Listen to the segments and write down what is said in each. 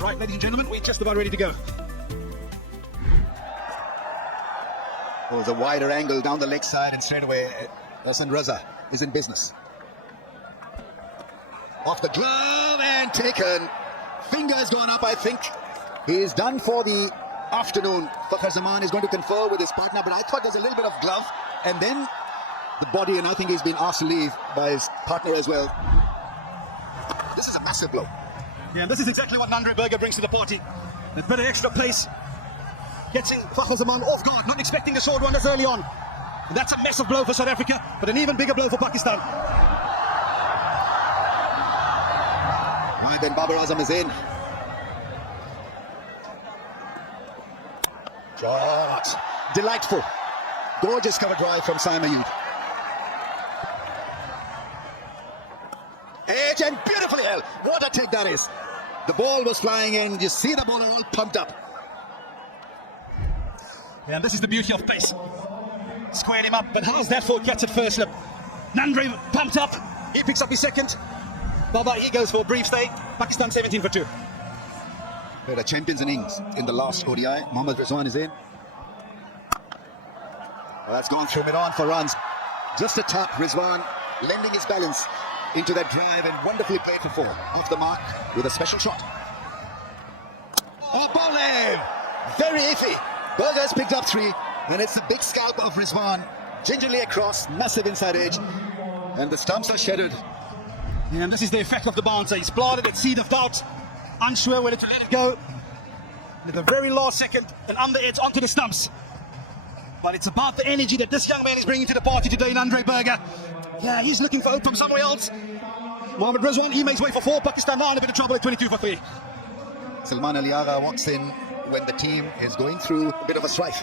Right, ladies and gentlemen, we're just about ready to go. Well, the wider angle down the leg side, and straight away, Hassan Raza is in business. Off the glove and taken. Finger has gone up, I think. He is done for the afternoon. Fakhar Zaman is going to confer with his partner, but I thought there's a little bit of glove and then the body, and I think he's been asked to leave by his partner as well. This is a massive blow. Yeah, and this is exactly what Andre Berger brings to the party. A bit of extra pace. Getting Fakhar Zaman off guard, not expecting the short one this early on. And that's a massive blow for South Africa, but an even bigger blow for Pakistan. And then Babar Azam is in. Shot. Delightful. Gorgeous cover drive from Saim Ayub. Edge and beautifully held. What a take that is. The ball was flying in. You see the bowler all pumped up. Yeah, and this is the beauty of pace. Squared him up, but how's that for a catch at first slip? Nandri pumped up. He picks up his second. Baba, he goes for a brief stay. Pakistan 17 for 2. We had a champions innings in the last ODI. Mohammad Rizwan is in. Well, that's gone through mid-on for runs. Just a tap. Rizwan lending his balance into that drive and wonderfully played for 4. Off the mark with a special shot. Oh, bowling! Very iffy. Berger's picked up 3, and it's a big scalp of Rizwan. Gingerly across, massive inside edge, and the stumps are shattered. Yeah, and this is the effect of the bouncer. He's planted at seed of doubt, unsure whether to let it go. And at the very last second, an under edge onto the stumps. But it's about the energy that this young man is bringing to the party today in Andre Berger. Yeah, he's looking for hope from somewhere else. Mohammad Rizwan, he makes way for 4. Pakistan now in a bit of trouble at 22 for 3. Salman Ali Agha walks in when the team is going through a bit of a strife.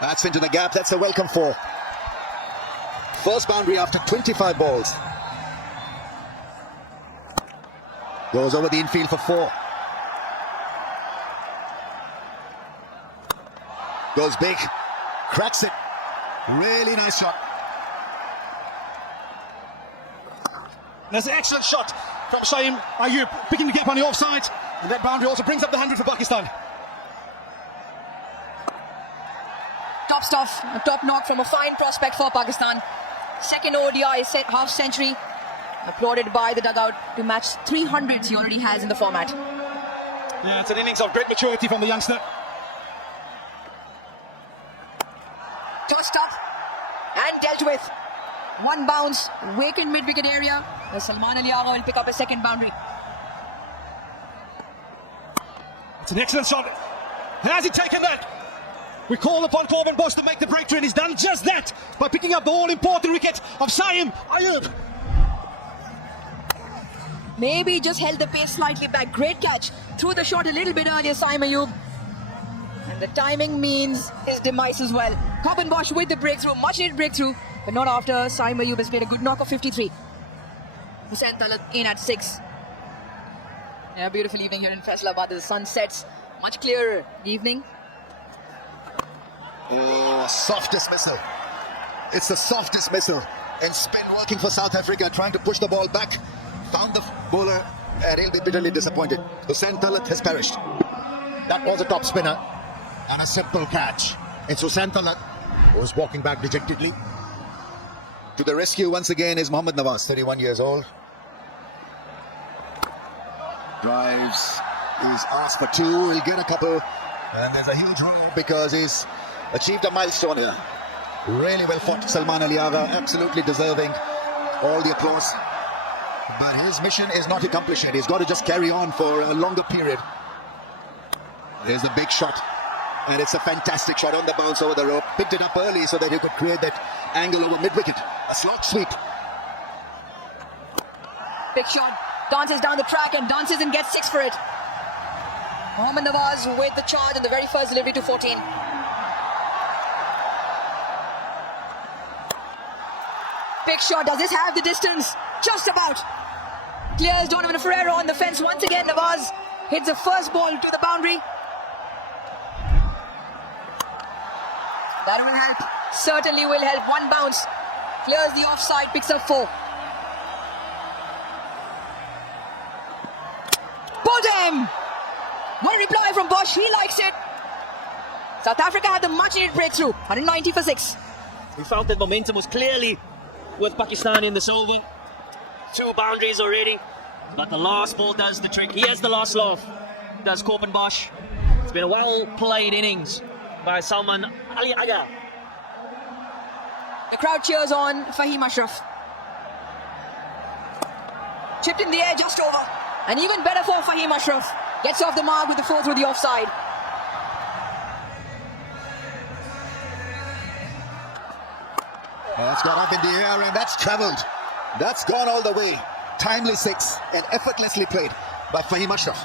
That's into the gap. That's a welcome 4. First boundary after 25 balls. Goes over the infield for 4. Goes big. Cracks it. Really nice shot. There's an excellent shot from Saim Ayub, picking the gap on the offside. And that boundary also brings up the 100 for Pakistan. Top stuff, a top knock from a fine prospect for Pakistan. Second ODI half century, applauded by the dugout to match 300s he already has in the format. Yeah, it's an innings of great maturity from the youngster. Tossed up and dealt with. One bounce, vacant mid-wicket area. Salman Ali Agha will pick up a second boundary. It's an excellent shot. Has he taken that? We call upon Corbin Boss to make the breakthrough, and he's done just that by picking up the all-important wicket of Saim Ayub. Maybe just held the pace slightly back. Great catch. Threw the shot a little bit earlier, Saim Ayub. And the timing means his demise as well. Corbin Bosch with the breakthrough, much needed breakthrough, but not after Saim Ayub has played a good knock of 53. Hussain Talat in at 6. Yeah, beautiful evening here in Faisalabad. The sun sets. Much clearer evening. Oh, soft dismissal. It's the soft dismissal. And spin working for South Africa, trying to push the ball back. Found the bowler, and he'll be bitterly disappointed. Hussain Talat has perished. That was a top spinner. And a simple catch. It's Hussain Talat, who was walking back dejectedly. To the rescue once again is Mohammad Nawaz, 31 years old. Drives. He's asked for 2. He'll get a couple. And there's a huge room because he's achieved a milestone here. Really well fought, Salman Ali Agha. Absolutely deserving all the applause. But his mission is not accomplished yet. He's got to just carry on for a longer period. There's the big shot. And it's a fantastic shot on the bounce over the rope. Picked it up early so that he could create that angle over mid-wicket. A slot sweep. Big shot. Dances down the track and dances and gets 6 for it. Mohammad Nawaz with the charge in the very first delivery to 14. Big shot. Does this have the distance? Just about. Clears Donovan Ferreira on the fence once again. Nawaz hits the first ball to the boundary. That will help. Certainly will help. One bounce. Clears the offside, picks up 4. time. One reply from Bosch. He likes it. South Africa had the much-needed breakthrough. 190 for 6. We felt that momentum was clearly with Pakistan in this over. 2 boundaries already. But the last ball does the trick. He has the last laugh. Does Corbin Bosch. It's been a well-played innings by Salman Ali Aga. The crowd cheers on Fahim Ashraf. Chipped in the air, just over. And even better for Fahim Ashraf. Gets off the mark with the 4 through the offside. It's got up in the air and that's travelled. That's gone all the way. Timely 6 and effortlessly played by Fahim Ashraf.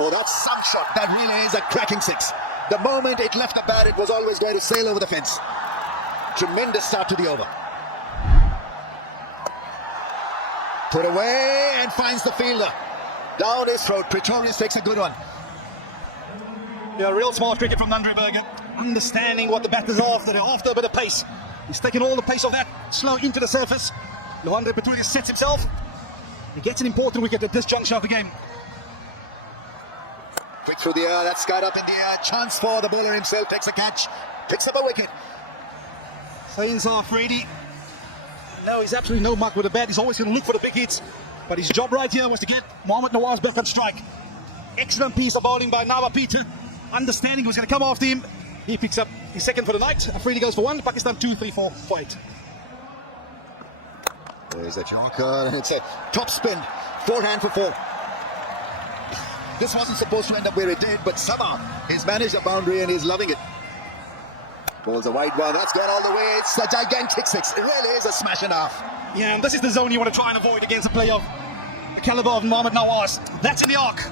Oh, that's some shot. That really is a cracking 6. The moment it left the bat, it was always going to sail over the fence. Tremendous start to the over. Put away and finds the fielder. Down his throat. Pretorius takes a good one. Yeah, real smart cricket from Nandri Berger. Understanding what the batters are after. They're after a bit of pace. He's taken all the pace of that slow into the surface. Lohandre Pretorius sets himself. He gets an important wicket at this juncture of the game. Quick through the air. That's skied up in the air. Chance for the bowler himself. Takes a catch. Picks up a wicket. Sainzar Frady. No, he's absolutely no muck with the bat. He's always going to look for the big hits. But his job right here was to get Mohammad Nawaz back on strike. Excellent piece of bowling by Nava Peter. Understanding he was going to come after him. He picks up his second for the night. Afridi goes for 1. Pakistan 2, 3, 4, 8. There's a Jonker. It's a top spin. Forehand for 4. This wasn't supposed to end up where it did, but somehow he's managed a boundary and he's loving it. Bowls a wide one. That's gone all the way. It's a gigantic 6. It really is a smash and a half. Yeah, and this is the zone you want to try and avoid against a player of the caliber of Mohammad Nawaz. That's in the arc.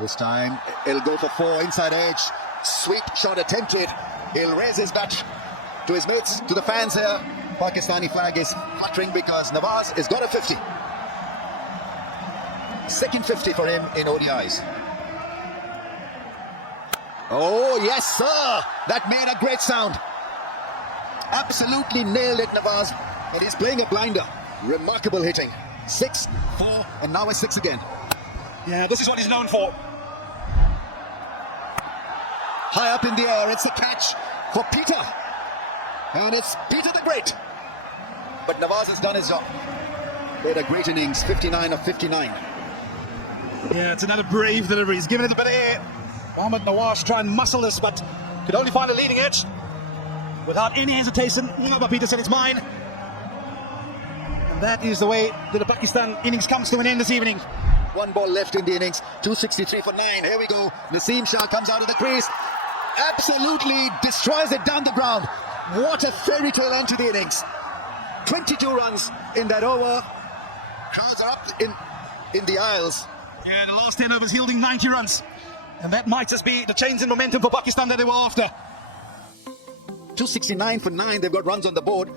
This time, he'll go for 4 inside edge. Sweet shot attempted. He'll raise his bat to his mates, to the fans here. Pakistani flag is fluttering because Nawaz has got a 50. Second 50 for him in ODIs. Oh, yes, sir. That made a great sound. Absolutely nailed it, Nawaz. And he's playing a blinder. Remarkable hitting. 6, 4, and now a 6 again. Yeah, this is what he's known for. High up in the air, it's a catch for Peter. And it's Peter the Great. But Nawaz has done his job. Played a great innings, 59 of 59. Yeah, it's another brave delivery. He's given it a bit of air. Mohammad Nawaz try and muscle this, but could only find a leading edge. Without any hesitation, Nava Peter said it's mine. And that is the way that the Pakistan innings comes to an end this evening. 1 ball left in the innings, 263 for 9. Here we go. Naseem Shah comes out of the crease. Absolutely destroys it down the ground. What a fairy tale end to the innings. 22 runs in that over. Crowds are up in the aisles. Yeah, the last 10 overs yielding 90 runs. And that might just be the change in momentum for Pakistan that they were after. 269 for 9. They've got runs on the board.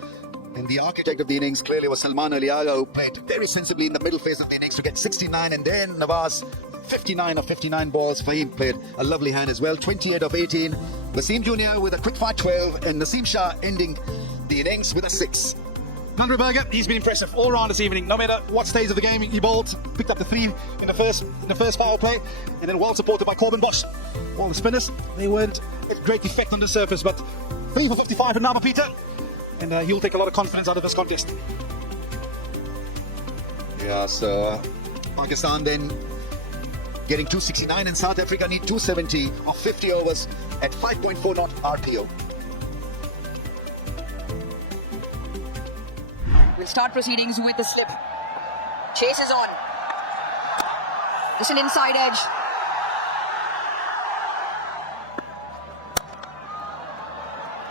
And the architect of the innings clearly was Salman Ali Aga, who played very sensibly in the middle phase of the innings to get 69. And then Nawaz, 59 of 59 balls. Fahim played a lovely hand as well, 28 of 18. Wasim Jr. with a quick fire 12. And Naseem Shah ending the innings with a 6. Nandri Berger, he's been impressive all round this evening. No matter what stage of the game he bowled, picked up the 3 in the first power play, and then well supported by Corbin Bosch. All the spinners, they weren't a great effect on the surface, but 3 for 55 for Nava Peter, and he'll take a lot of confidence out of this contest. Yeah, so Pakistan then getting 269 and South Africa need 270 of 50 overs at 5.4 knot RPO. We'll start proceedings with the slip. Chase is on. Just an inside edge.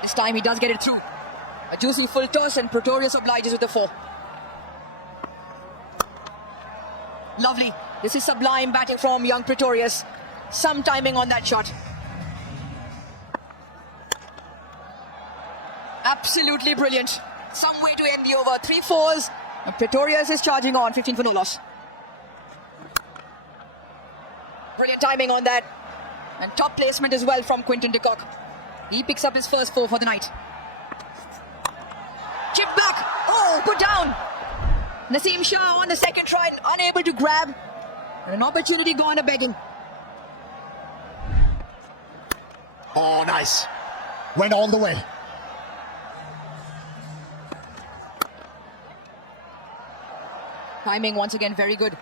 This time he does get it through. A juicy full toss and Pretorius obliges with the 4. Lovely. This is sublime batting from young Pretorius. Some timing on that shot. Absolutely brilliant. Some way to end the over. 3 4s. And Pretorius is charging on. 15 for no loss. Brilliant timing on that. And top placement as well from Quinton de Kock. He picks up his first 4 for the night. Chip back. Oh, put down. Naseem Shah on the second try, unable to grab, and an opportunity gone a begging. Oh, nice. Went all the way. Timing once again very good.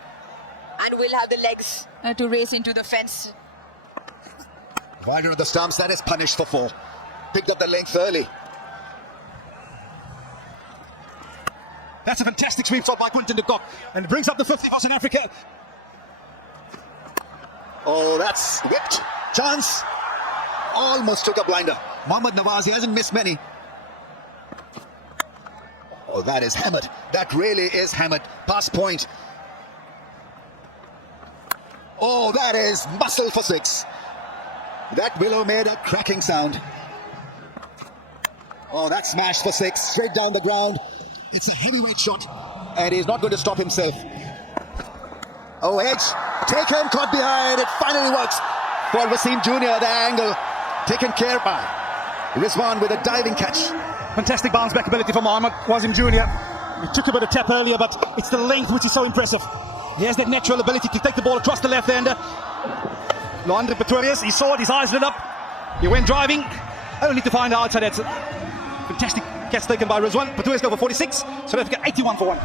And will have the legs to race into the fence. Rider of the stumps, that is punished for 4. Picked up the length early. That's a fantastic sweep shot by Quinton de Kock, and brings up the 50 for South Africa. Oh, that's whipped. Chance. Almost took a blinder. Mohammad Nawaz, he hasn't missed many. Oh, that is hammered. That really is hammered. Pass point. Oh, that is muscle for 6. That willow made a cracking sound. Oh, that smash for 6. Straight down the ground. It's a heavyweight shot, and he's not going to stop himself. Oh, edge. Taken, caught behind. It finally works. For Wasim Jr., the angle taken care by Rizwan with a diving catch. Fantastic bounce back ability for Mohammad Wasim Jr. He took a bit of tap earlier, but it's the length which is so impressive. He has that natural ability to take the ball across the left-hander. Loandre Pretorius, he saw it, his eyes lit up. He went driving, only to find out that it's a fantastic catch taken by Rizwan. Pretorius go for 46, South Africa 81 for 1.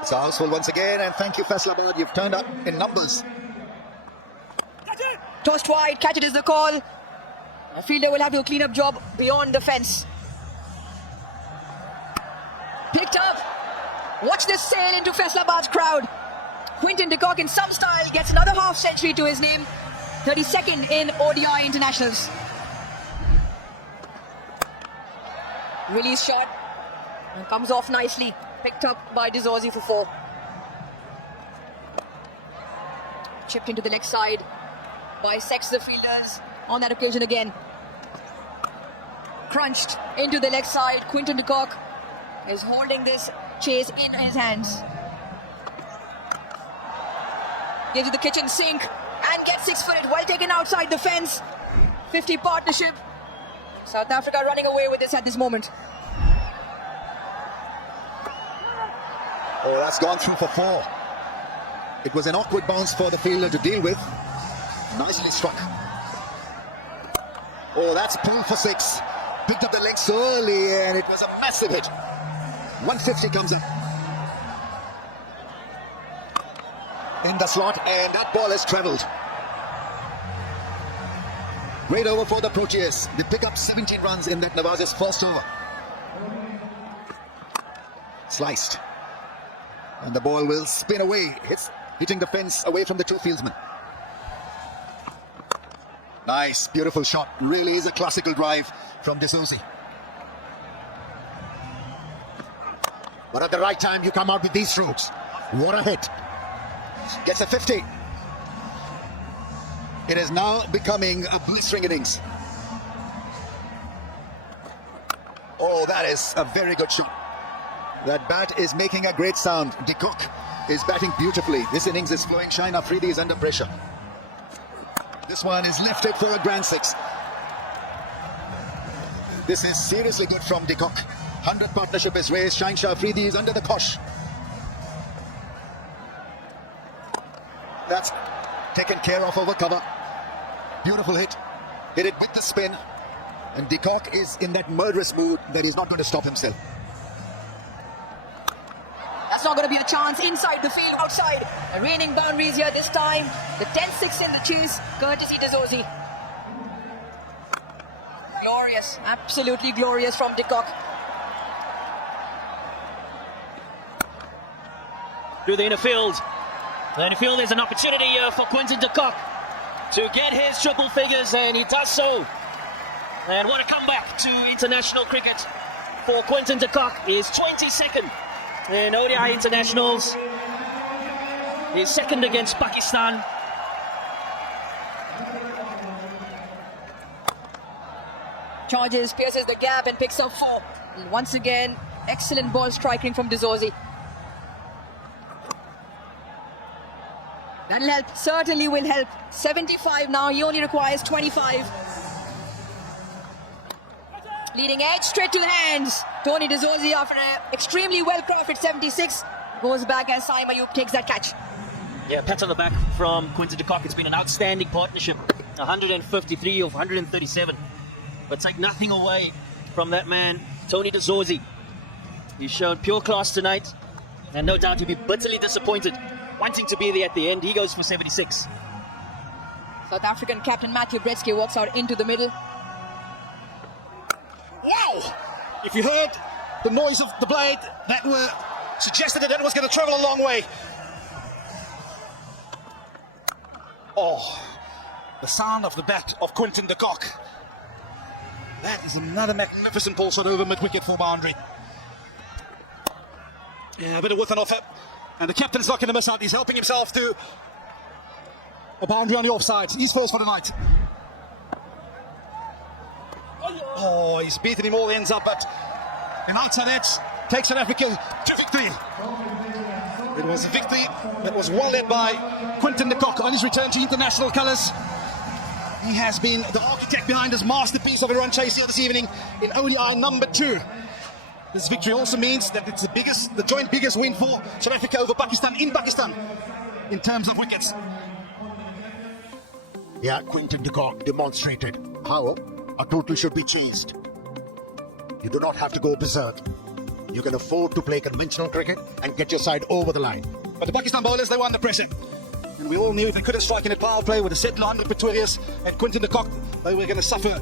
It's a houseful once again, and thank you, Faisalabad. You've turned up in numbers. Tossed wide, catch it is the call. A fielder will have to do a clean-up job beyond the fence. Picked up. Watch this sail into Faisalabad's crowd. Quinton de Kock in some style gets another half century to his name. 32nd in ODI internationals. Release shot. And comes off nicely. Picked up by Dizorzi for 4. Chipped into the leg side. Bisects the fielders on that occasion again. Crunched into the leg side. Quinton de Kock is holding this chase in his hands. Gives it the kitchen sink and gets 6-footed. Well taken outside the fence. 50 partnership. South Africa running away with this at this moment. Oh, that's gone through for 4. It was an awkward bounce for the fielder to deal with. Nicely struck. Oh, that's pull for 6. Picked up the legs so early, and it was a massive hit. 150 comes up. In the slot, and that ball has travelled. Great over for the Proteas. They pick up 17 runs in that Nawaz's first over. Sliced. And the ball will spin away. Hitting the fence away from the 2 fieldsmen. Nice, beautiful shot. Really is a classical drive from D'Souza. But at the right time, you come out with these strokes. What a hit. Gets a 50. It is now becoming a blistering innings. Oh, that is a very good shot. That bat is making a great sound. De Kock is batting beautifully. This innings is flowing. Shahin Afridi is under pressure. This one is lifted for a grand 6. This is seriously good from De Kock. 100 partnership is raised. Shahin Afridi is under the cosh. That's taken care of over cover. Beautiful hit. Hit it with the spin. And De Kock is in that murderous mood that he's not going to stop himself. That's not going to be the chance inside the field, outside. The reigning boundaries here this time. The 10-6 in the chase, courtesy D'Souza. Glorious, absolutely glorious from De Kock. Through the inner field. The inner field is an opportunity here for Quinton de Kock to get his triple figures, and he does so. And what a comeback to international cricket for Quinton de Kock. He's 22nd in ODI internationals. He's second against Pakistan. Charges, pierces the gap and picks up 4. And once again, excellent ball striking from D'Souza. That'll help, certainly will help. 75 now, he only requires 25. Leading edge, straight to the hands. Tony D'Souza after an extremely well-crafted 76. goes back as Saim Ayub takes that catch. Yeah, pat on the back from Quinton de Kock. It's been an outstanding partnership. 153 of 137. But take nothing away from that man, Tony de Zorzi. He showed pure class tonight, and no doubt he'll be bitterly disappointed, wanting to be there at the end. He goes for 76. South African captain Matthew Bretsky walks out into the middle. Wow! If you heard the noise of the blade, that were suggested that it was going to travel a long way. Oh, the sound of the bat of Quinton de Kock. That is another magnificent pull shot over mid-wicket for boundary. Yeah, a bit of width and offer. And the captain's not going to miss out. He's helping himself to a boundary on the offside. He's first for the night. Oh, he's beaten him all ends up, but an outside edge takes South Africa to victory. It was a victory that was well led by Quinton de Kock on his return to international colours. He has been the architect behind this masterpiece of a run chase here this evening in ODI number 2. This victory also means that it's the joint biggest win for South Africa over Pakistan in Pakistan in terms of wickets. Yeah, Quinton de Kock demonstrated how a total should be chased. You do not have to go berserk. You can afford to play conventional cricket and get your side over the line. But the Pakistan bowlers, they were under pressure. And we all knew if they couldn't strike in a power play with a set 100 Pretorius and Quinton de Kock, they were going to suffer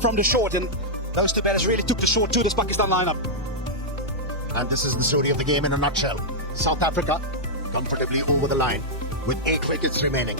from the short. And those two batters really took the short to this Pakistan lineup. And this is the story of the game in a nutshell. South Africa comfortably over the line with 8 wickets remaining.